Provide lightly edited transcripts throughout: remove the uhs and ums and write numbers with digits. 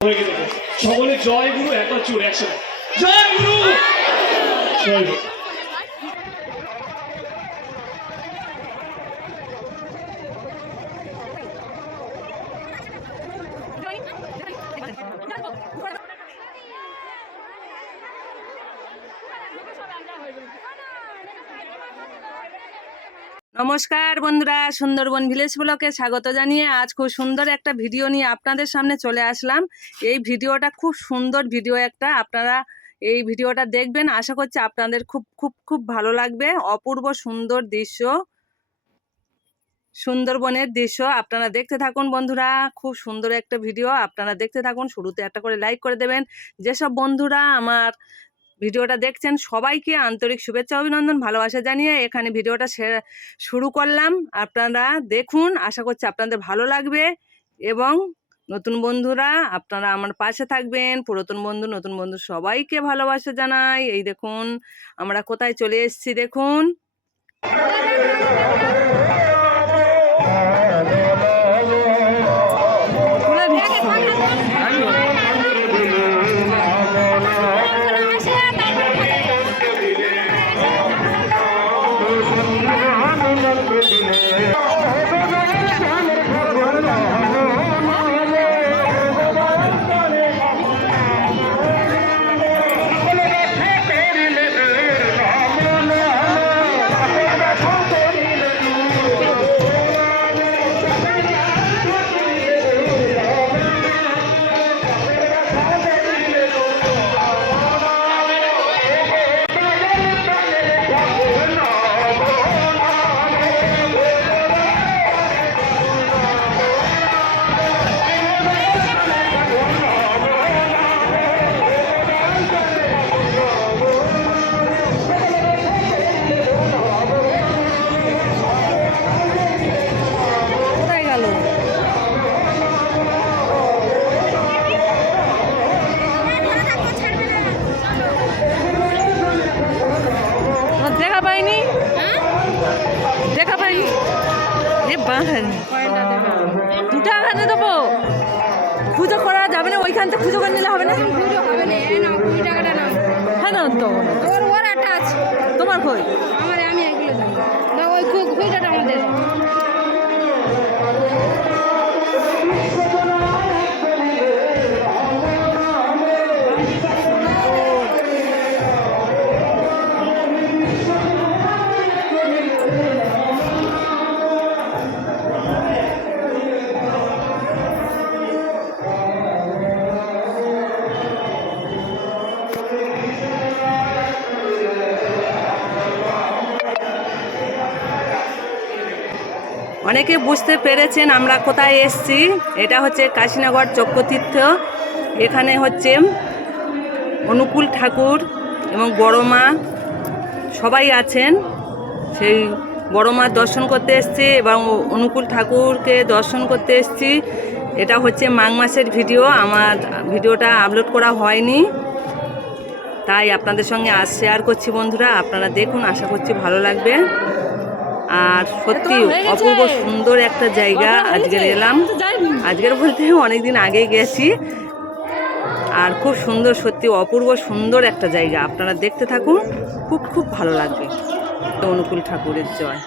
সকলে জয় গুরু একবার চুর একসাথে জয় গুরু জয় গুরু। নমস্কার বন্ধুরা, সুন্দরবন ভিলেজ ব্লকে স্বাগত জানিয়ে আজ খুব সুন্দর একটা ভিডিও নিয়ে আপনাদের সামনে চলে আসলাম। এই ভিডিওটা খুব সুন্দর ভিডিও একটা, আপনারা এই ভিডিওটা দেখবেন, আশা করছি আপনাদের খুব খুব খুব ভালো লাগবে। অপূর্ব সুন্দর দৃশ্য, সুন্দরবনের দৃশ্য আপনারা দেখতে থাকুন বন্ধুরা। খুব সুন্দর একটা ভিডিও, আপনারা দেখতে থাকুন। শুরুতে একটা করে লাইক করে দেবেন। যেসব বন্ধুরা আমার ভিডিওটা দেখছেন সবাইকে আন্তরিক শুভেচ্ছা অভিনন্দন ভালোবাসা জানিয়ে এখানে ভিডিওটা শুরু করলাম। আপনারা দেখুন, আশা করছি আপনাদের ভালো লাগবে। এবং নতুন বন্ধুরা আপনারা আমার পাশে থাকবেন। পুরাতন বন্ধু নতুন বন্ধু সবাইকে ভালোবাসা জানাই। এই দেখুন আমরা কোথায় চলে এসেছি, দেখুন। দেখা পাইনি, দেখা পাইনি। দুটা এখানে দেবো, পুজো করা যাবে না? ওইখান থেকে পুজো করে নিলে হবে না? হ্যাঁ না তো তোমার কই? আমি এগুলো ওই কুড়িটাটা আমাদের অনেকে বুঝতে পেরেছেন আমরা কোথায় এসেছি। এটা হচ্ছে কাশীনগর চক্রতীর্থ। এখানে হচ্ছে অনুকূল ঠাকুর এবং বড় মা সবাই আছেন। সেই বড় মার দর্শন করতে এসেছি এবং অনুকূল ঠাকুরকে দর্শন করতে এসেছি। এটা হচ্ছে মাঘ মাসের ভিডিও, আমার ভিডিওটা আপলোড করা হয়নি, তাই আপনাদের সঙ্গে আজ শেয়ার করছি বন্ধুরা। আপনারা দেখুন, আশা করছি ভালো লাগবে। আর সত্যি অপূর্ব সুন্দর একটা জায়গা আজকের এলাম। আজকের বলতে অনেকদিন আগেই গেছি। আর খুব সুন্দর, সত্যি অপূর্ব সুন্দর একটা জায়গা, আপনারা দেখতে থাকুন, খুব খুব ভালো লাগবে। অনুকূল ঠাকুরের জয়।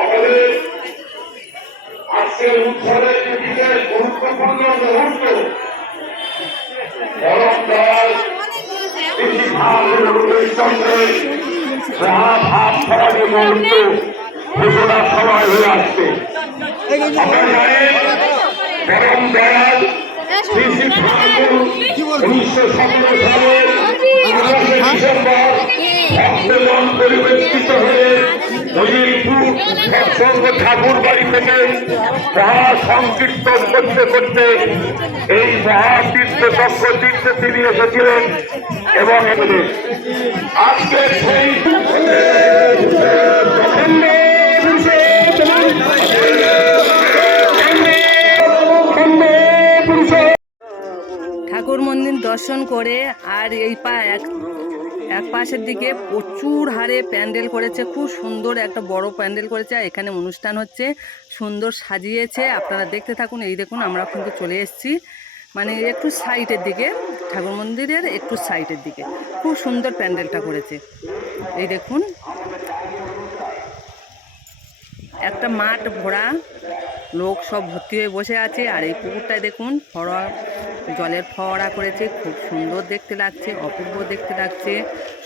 আমাদের আজকের উৎসবের যে বিশেষ গুরুত্বপূর্ণ মুহূর্ত পরম্পরায় কৃষি ভাবের মহাভাব ছড়ানো মুহূর্ত ঘোষণার সময় হয়ে আসছে। আপনারা জানেন পরম দয়াল শ্রী শ্রী ঠাকুর 1917 সালের 28 ডিসেম্বর ভক্তগণ পরিবেষ্টিত হয়ে মজিলপুর সৎসঙ্গ ঠাকুর বাড়ি থেকে মহা সংকীর্তন করতে করতে এই মহাতীর্থ চক্র তীর্থে তিনি এসেছিলেন এবং আজকে সেই ঠাকুর মন্দির দর্শন করে আর এই এক পাশের দিকে প্রচুর হারে প্যান্ডেল করেছে, খুব সুন্দর একটা বড় প্যান্ডেল করেছে। আর এখানে অনুষ্ঠান হচ্ছে, সুন্দর সাজিয়েছে, আপনারা দেখতে থাকুন। এই দেখুন আমরা কিন্তু চলে এসেছি মানে একটু সাইডের দিকে, ঠাকুর মন্দিরের একটু সাইডের দিকে খুব সুন্দর প্যান্ডেলটা করেছে। এই দেখুন একটা মাঠ ভরা লোক সব ভর্তি হয়ে বসে আছে। আর এই পুকুরটায় দেখুন জলের ফোয়ারা করেছে, খুব সুন্দর দেখতে লাগছে, অপূর্ব দেখতে লাগছে।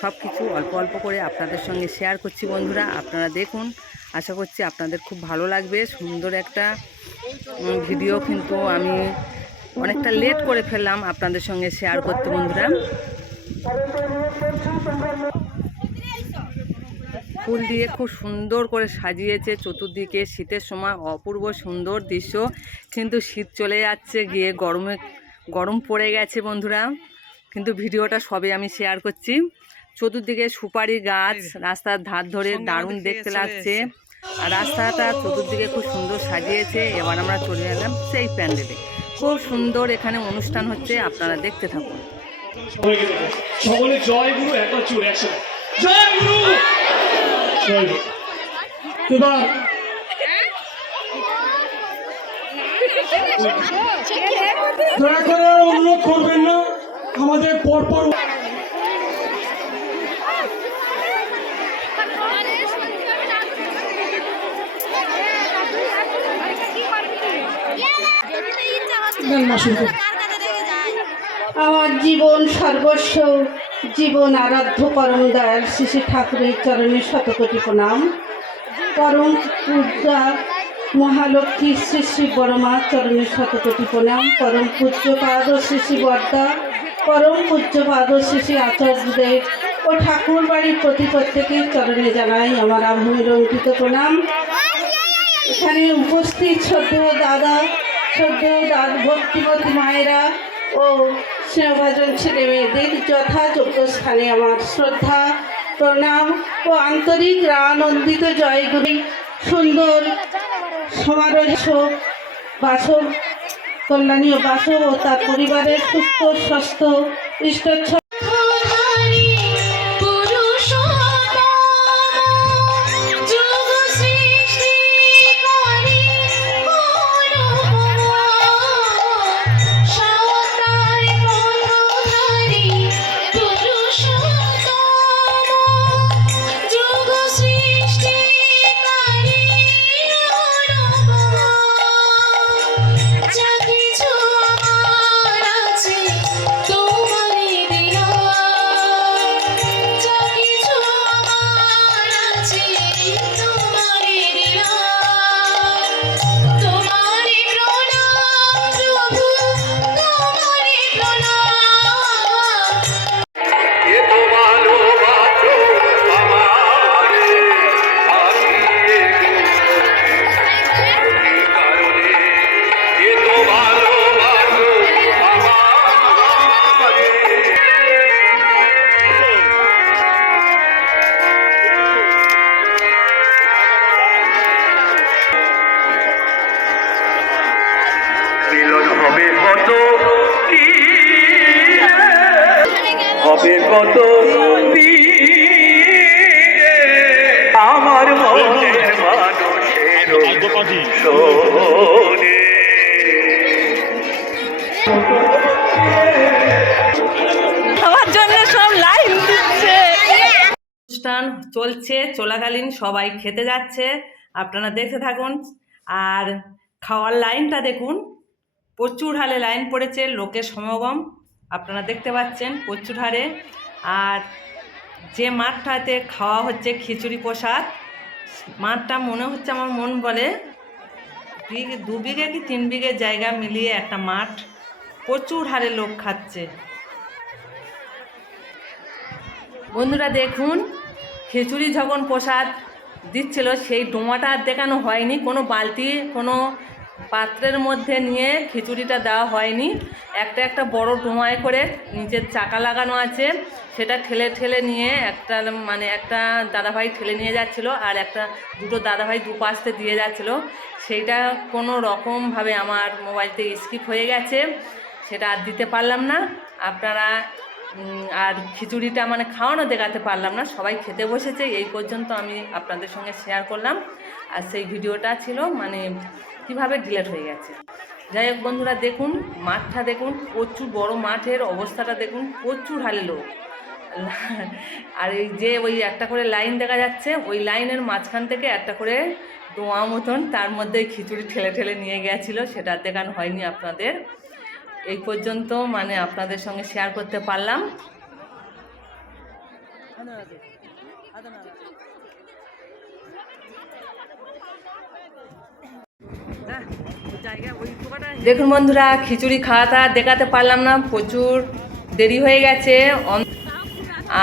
সব কিছু অল্প অল্প করে আপনাদের সঙ্গে শেয়ার করছি বন্ধুরা, আপনারা দেখুন। আশা করছি আপনাদের খুব ভালো লাগবে। সুন্দর একটা ভিডিও কিন্তু আমি অনেকটা লেট করে ফেললাম আপনাদের সঙ্গে শেয়ার করতে বন্ধুরা। ফুল দিয়ে খুব সুন্দর করে সাজিয়েছে চতুর্দিকে, শীতের সময় অপূর্ব সুন্দর দৃশ্য। কিন্তু শীত চলে যাচ্ছে, গিয়ে গরম পড়ে গেছে বন্ধুরা। কিন্তু ভিডিওটা সবে আমি শেয়ার করছি। চতুর্দিকে সুপারি গাছ রাস্তার ধার ধরে দারুণ দেখতে লাগছে। আর রাস্তাটা চতুর্দিকে খুব সুন্দর সাজিয়েছে। এবার আমরা চলে এলাম সেই প্যান্ডেলে, খুব সুন্দর এখানে অনুষ্ঠান হচ্ছে, আপনারা দেখতে থাকুন। সকলে জয় গুরু একবার চুর একসাথে জয় গুরু। এবার দয়া করে অনুরোধ করবেন না আমাদের পরপর আমার জীবন সর্বস্ব, জীবন আরাধ্য পরম দয়াল শ্রী ঠাকুরের চরণে শতকোটি প্রণাম। পরম পূজা মহালক্ষ্মী শ্রী শ্রী বড়মা চরণে শতকোটি প্রণাম। পরম পূজ্যপাদ শ্রী শ্রী বর্দা, পরম পূজ্যপাদ শ্রী শ্রী আচার্যদেব ও ঠাকুর বাড়ির প্রতি প্রত্যেকের চরণে জানাই আমার আভূমির অঙ্কিত প্রণাম। এখানে উপস্থিত শ্রদ্ধেয় দাদা, শ্রদ্ধেয় ভক্তিমতী মায়েরা ও স্নেহভাজন ছেলে মেয়েদের যথাযোগ্য স্থানে আমার শ্রদ্ধা প্রণাম ও আন্তরিক আনন্দিত জয়গুরু। সুন্দর সমারোহ বাসব কল্যাণী বাসব ও তার পরিবারের সুস্থ স্বাস্থ্য ইষ্ট হবে কত আমার মনের মানুষের শোনে। আমার জন্য সব লাইন দিচ্ছে। অনুষ্ঠান চলছে, চলাকালীন সবাই খেতে যাচ্ছে, আপনারা দেখতে থাকুন। আর খাওয়ার লাইনটা দেখুন, প্রচুর হারে লাইন পড়েছে, লোকের সমাগম আপনারা দেখতে পাচ্ছেন প্রচুর হারে। আর যে মাঠটাতে খাওয়া হচ্ছে খিচুড়ি প্রসাদ, মাঠটা মনে হচ্ছে, আমার মন বলে 2 বিঘে কি 3 বিঘে জায়গা মিলিয়ে একটা মাঠ, প্রচুর হারে লোক খাচ্ছে। বন্ধুরা দেখুন, খিচুড়ি যখন প্রসাদ দিচ্ছিল সেই ডোমাটা আর দেখানো হয়নি, কোনো বালতি কোনো পাত্রের মধ্যে নিয়ে খিচুড়িটা দেওয়া হয়নি। একটা বড় ডোমায় করে নিচের চাকা লাগানো আছে, সেটা ঠেলে ঠেলে নিয়ে একটা দাদাভাই ঠেলে নিয়ে যাচ্ছিলো, আর দুটো দাদাভাই দুপাশে দিয়ে যাচ্ছিলো। সেইটা কোনো রকমভাবে আমার মোবাইলতে স্কিপ হয়ে গেছে, সেটা আর দিতে পারলাম না। আপনারা আর খিচুড়িটা খাওয়ানো দেখাতে পারলাম না, সবাই খেতে বসেছে, এই পর্যন্ত আমি আপনাদের সঙ্গে শেয়ার করলাম। আর সেই ভিডিওটা ছিল কিভাবে ডিলিট হয়ে গেছে। যাই হোক বন্ধুরা, দেখুন মাঠটা দেখুন, প্রচুর বড় মাঠের অবস্থাটা দেখুন, প্রচুর হারে লোক। আর এই যে ওই একটা করে লাইন দেখা যাচ্ছে, ওই লাইনের মাঝখান থেকে একটা করে ডোয়া মতন, তার মধ্যে খিচুড়ি ঠেলে ঠেলে নিয়ে গেছিলো, সেটা দেখানো হয়নি আপনাদের। এই পর্যন্ত আপনাদের সঙ্গে শেয়ার করতে পারলাম। দেখুন বন্ধুরা, খিচুড়ি খাওয়াটা দেখাতে পারলাম না, প্রচুর দেরি হয়ে গেছে।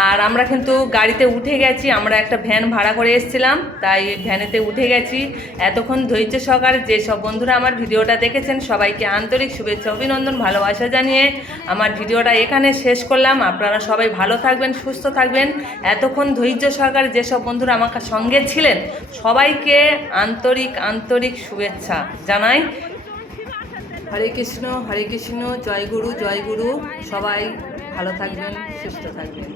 আর আমরা কিন্তু গাড়িতে উঠে গেছি, আমরা একটা ভ্যান ভাড়া করে এসেছিলাম, তাই ভ্যানেতে উঠে গেছি। এতক্ষণ ধৈর্য সহকারে যেসব বন্ধুরা আমার ভিডিওটা দেখেছেন সবাইকে আন্তরিক শুভেচ্ছা অভিনন্দন ভালোবাসা জানিয়ে আমার ভিডিওটা এখানে শেষ করলাম। আপনারা সবাই ভালো থাকবেন, সুস্থ থাকবেন। এতক্ষণ ধৈর্য সহকারে যেসব বন্ধুরা আমার সঙ্গে ছিলেন সবাইকে আন্তরিক শুভেচ্ছা জানাই। হরে কৃষ্ণ, জয় গুরু, সবাই ভালো থাকবেন, সুস্থ থাকবেন।